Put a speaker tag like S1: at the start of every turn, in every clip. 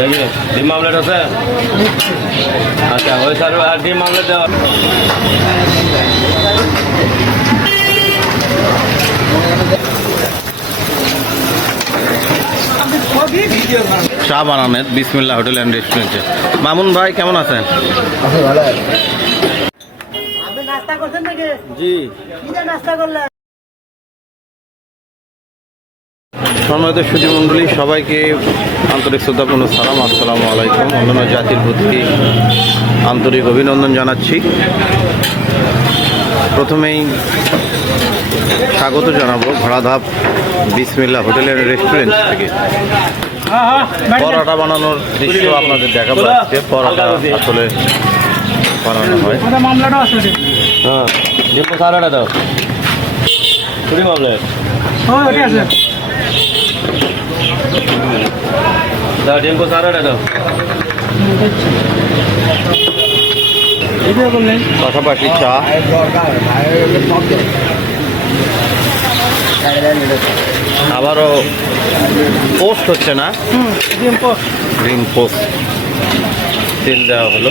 S1: দেখি ডিম আমলেট আছে? আচ্ছা ওই স্যার আর ডিম আমলেট দেওয়া
S2: চা বানানের বিসমিল্লা হোটেল অ্যান্ড রেস্টুরেন্টে। মামুন ভাই কেমন আছেন?
S3: আপনি নাস্তা করছেন নাকি?
S2: জি।
S3: নাস্তা করলেন?
S2: সম্মানিত সুধী মণ্ডলী সবাইকে আন্তরিক শ্রদ্ধাপূর্ণ সালাম আসসালামু আলাইকুম। অন্যান্য জাতির প্রতি আন্তরিক অভিনন্দন জানাচ্ছি। প্রথমেই স্বাগত জানাব ঘোড়াধাপ বিসমিল্লা হোটেল অ্যান্ড রেস্টুরেন্ট থেকে। পরোটা বানানোর দৃশ্য আপনাদের দেখাবো আজকে। পরোটা আসলে বানানো হয়।
S1: হ্যাঁ দাও। ডিম আমলেট
S3: হ্যাঁ ওটা আছে
S1: দাও, ডিম সারাটা দাও।
S2: পাশাপাশি চা। আবারও পোস্ট হচ্ছে না? Green post. তেল দেওয়া হলো।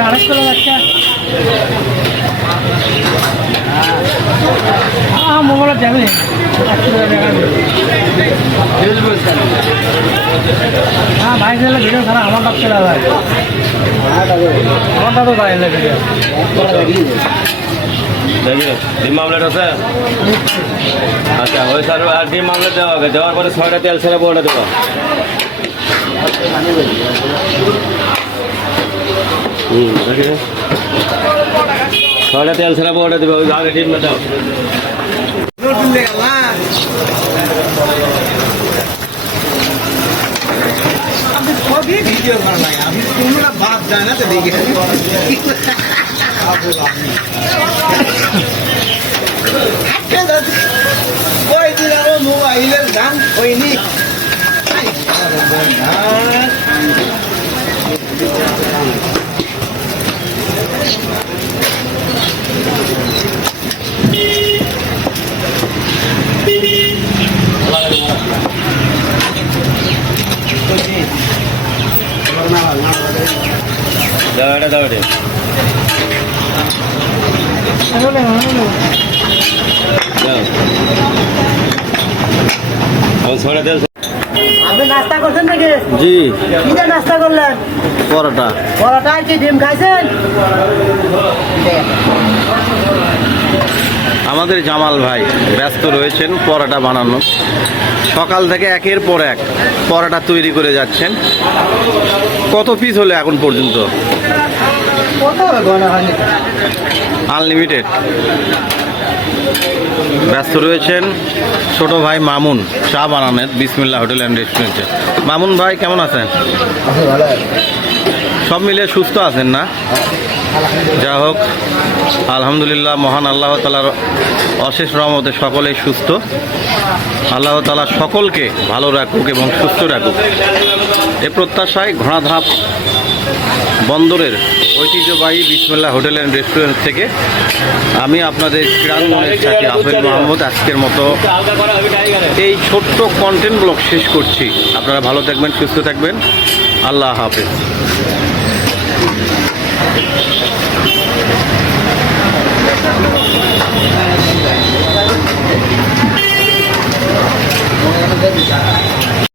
S3: আড়াইশ করে যাচ্ছে হ্যাঁ মোবাইল যাবে হ্যাঁ ভাই সারা আমার কাছ চলে ভাই ভাই
S1: ডিম আমলেট আছে আচ্ছা ওই স্যার, আর ডিম আমলেট দেওয়া দেওয়ার পরে ছয়টা তেল ছেড়ে বড়টা দেবো। হুম দেখি তেল ছেড়ে বড়টা দেবে ওই আগে ডিম দাও
S4: ভিডিও করা লাগে আমি তোমরা বাদ যায় না তো দেখে
S1: দাও এটা দাও এটা দাও ওই ছয়টা তেল
S3: আপনি নাস্তা করছেন নাকি?
S2: জি।
S3: কি নাস্তা করলেন?
S2: পরোটা।
S3: পরোটা কি ডিম খাইছেন?
S2: আমাদের জামাল ভাই ব্যস্ত রয়েছেন পরোটা বানানো সকাল থেকে একের পর এক পরোটা তৈরি করে যাচ্ছেন। কত পিস হলো এখন পর্যন্ত? আনলিমিটেড ব্যস্ত রয়েছেন ছোট ভাই মামুন চা বানানের বিসমিল্লা হোটেল অ্যান্ড রেস্টুরেন্টে। মামুন ভাই, কেমন আছেন? সব মিলে সুস্থ আছেন না? যা হোক, আলহামদুলিল্লাহ, মহান আল্লাহ তালার অশেষ রহমতে সকলেই সুস্থ। আল্লাহ তালা সকলকে ভালো রাখুক এবং সুস্থ রাখুক। এ প্রত্যাশায় ঘোড়াধাপ বন্দরের ঐতিহ্যবাহী বিসমুল্লাহ হোটেল অ্যান্ড রেস্টুরেন্ট থেকে আমি আপনাদের ক্রাঙ্গনের সাথে আফেল মাহমুদ আজকের মতো এই ছোট্ট কন্টেন্ট ব্লগ শেষ করছি। আপনারা ভালো থাকবেন, সুস্থ থাকবেন। আল্লাহ হাফেজ।